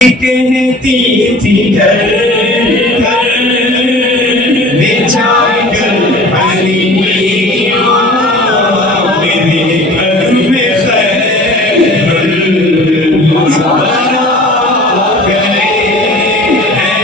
कहती थी घर घर ले जाकर हरी मेरे घर में खैर गए हैं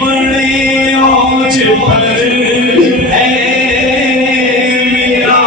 बड़े औज पर है मेरा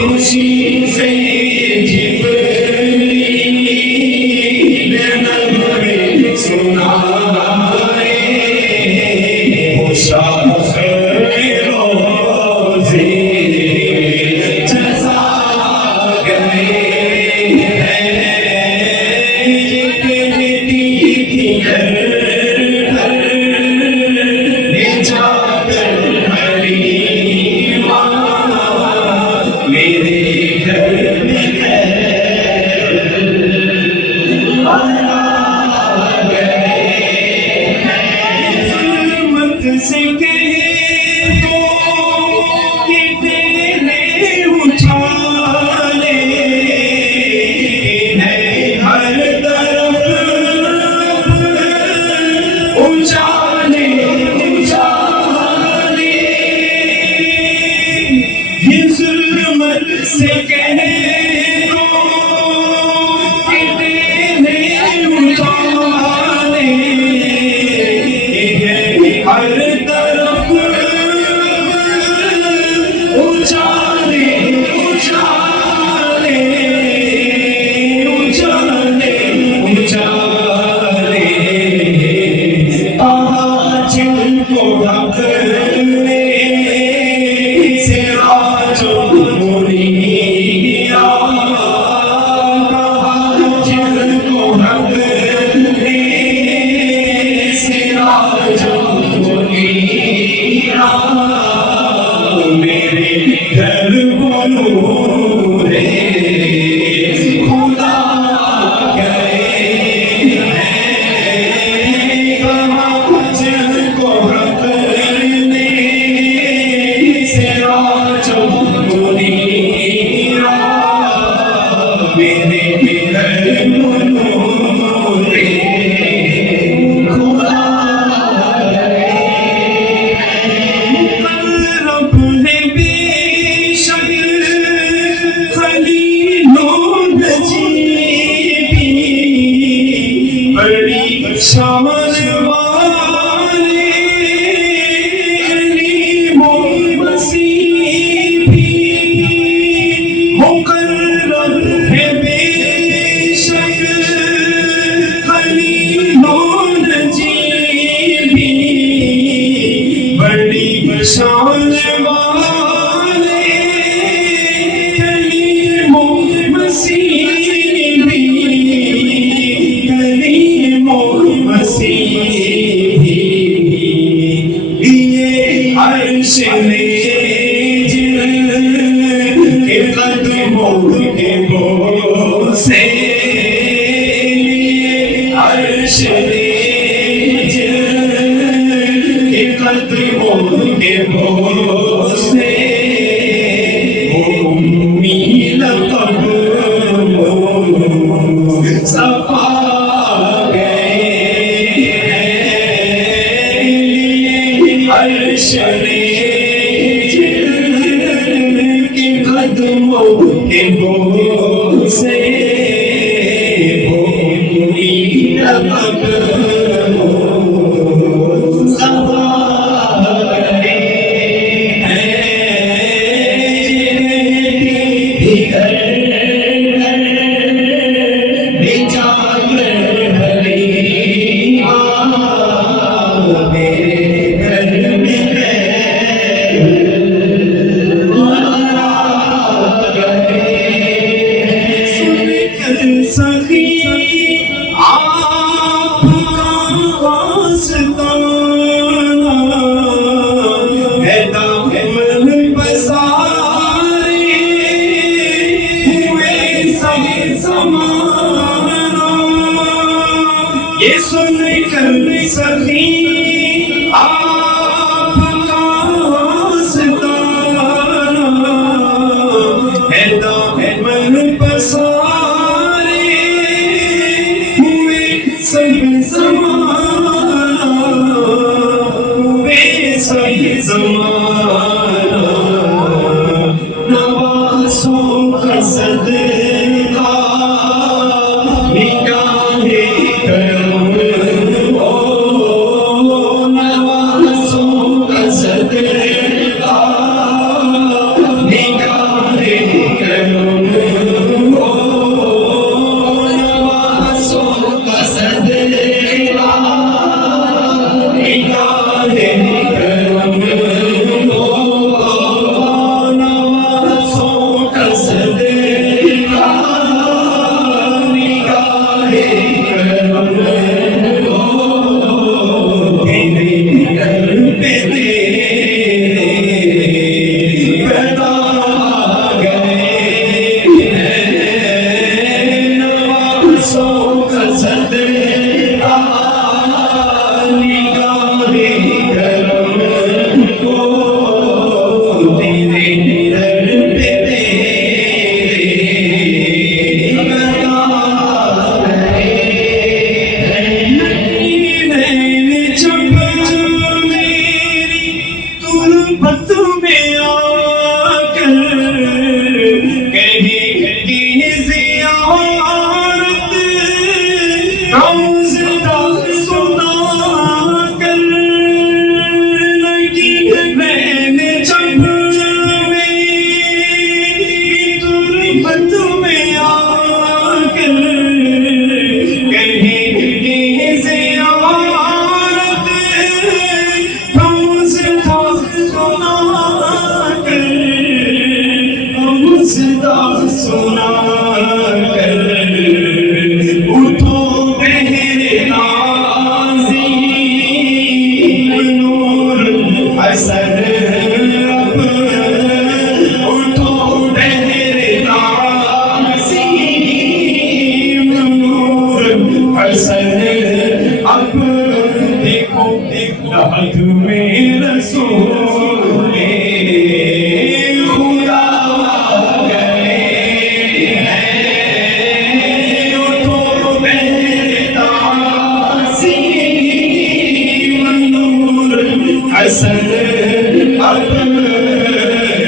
खुशी से शान वाले कदमों के बोझ से अर्श ने जिनके कदमों के बोझ से वो उम्मी लक़ब सफा अर्श ने जिनके कदमों के बोझ से वो उम्मी लक़ब सफा गए हैं जिनके घर बेजागर भरी मेरे घर में सखी आपका वास्ताना है दामन पसारे हुए सब समाना ये सुन कर सखी आपका वास्ताना है दामन पसारे सब ज़माना वे सब ज़माना नवाज़ों का सदका निगाहे करम ओ नवाज़ों का सदका निगाहे करम ओ नवाज़ों का सदका निगाहे करम ओ नवाज़ों का सदका निगाहे करम ओ तेरे दर पे तेरे पैदा गए हैं नवाज़ों का सदका निगाहे करम ओ तेरे दर पे तेरे पैदा गए नैन जब मेरी तुरबत में आकर कहे कि ज़ियारत रोज़दा सुना कर लगी नैन जब मेरी तुरबत में आकर कहे कि ज़ियारत रोज़दा सुना कर रोज़दा सुना कर उठो बहरे नाज़ी नूर हसन अब उठो बहरे नाज़ी नूर हसन अब देखो लहद में रसूले खुदा गए हैं उठो बहरे नाज़ी नूर हसन अब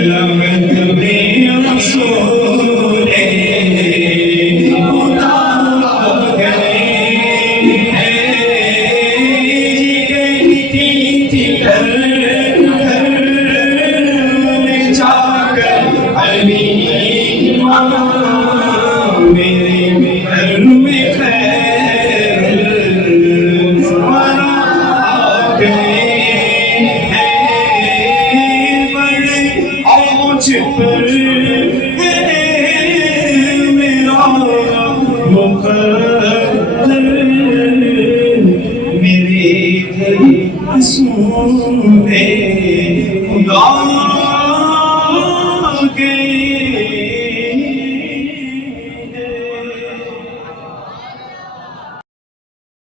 लहद में रसूले खुदा गए हैं थी घर में जाकर अली